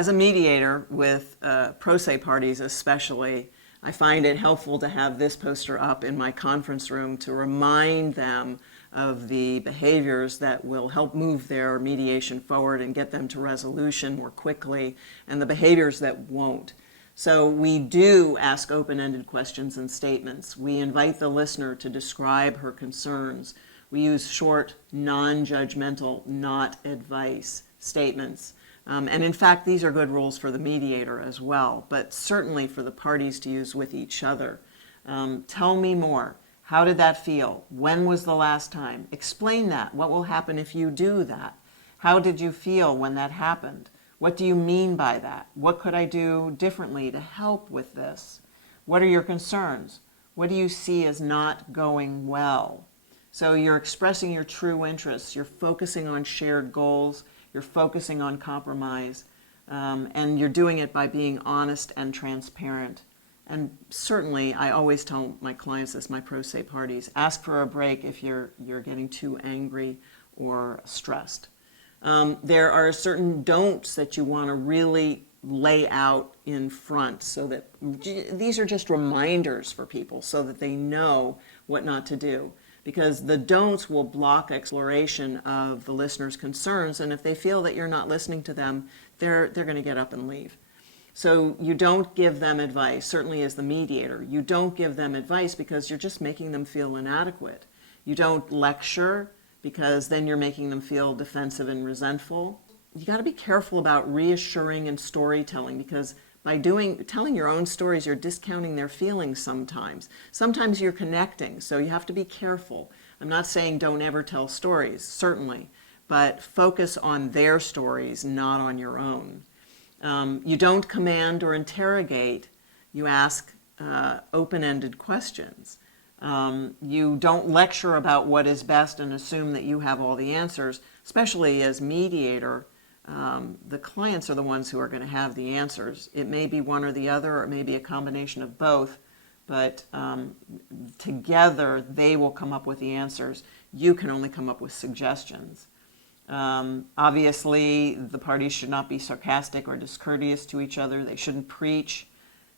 As a mediator with pro se parties especially, I find it helpful to have this poster up in my conference room to remind them of the behaviors that will help move their mediation forward and get them to resolution more quickly, and the behaviors that won't. So we do ask open-ended questions and statements. We invite the listener to describe her concerns. We use short, non-judgmental, not advice statements. And in fact, these are good rules for the mediator as well, but certainly for the parties to use with each other. Tell me more. How did that feel? When was the last time? Explain that. What will happen if you do that? How did you feel when that happened? What do you mean by that? What could I do differently to help with this? What are your concerns? What do you see as not going well? So you're expressing your true interests. You're focusing on shared goals. You're focusing on compromise. And you're doing it by being honest and transparent. And certainly, I always tell my clients this, my pro se parties, ask for a break if you're getting too angry or stressed. There are certain don'ts that you want to really lay out in front so that these are just reminders for people so that they know what not to do. Because the don'ts will block exploration of the listener's concerns, and if they feel that you're not listening to them, they're going to get up and leave. So you don't give them advice, certainly as the mediator. You don't give them advice because you're just making them feel inadequate. You don't lecture because then you're making them feel defensive and resentful. You got to be careful about reassuring and storytelling, because by telling your own stories, you're discounting their feelings sometimes. Sometimes you're connecting, so you have to be careful. I'm not saying don't ever tell stories, certainly, but focus on their stories, not on your own. You don't command or interrogate. You ask open-ended questions. You don't lecture about what is best and assume that you have all the answers, especially as mediator. The clients are the ones who are going to have the answers. It may be one or the other, or it may be a combination of both, but together they will come up with the answers. You can only come up with suggestions. Obviously, the parties should not be sarcastic or discourteous to each other. They shouldn't preach.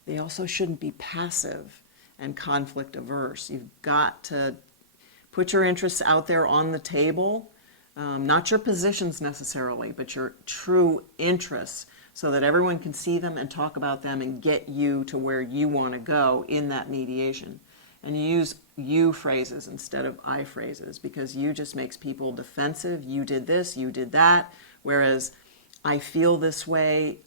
They also shouldn't be passive and conflict averse. You've got to put your interests out there on the table. Not your positions necessarily, but your true interests, so that everyone can see them and talk about them and get you to where you want to go in that mediation. And you use you phrases instead of I phrases, because you just makes people defensive. You did this, you did that, whereas I feel this way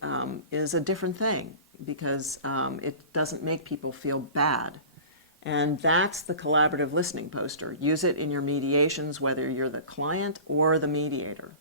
is a different thing, because it doesn't make people feel bad. And that's the collaborative listening poster. Use it in your mediations, whether you're the client or the mediator.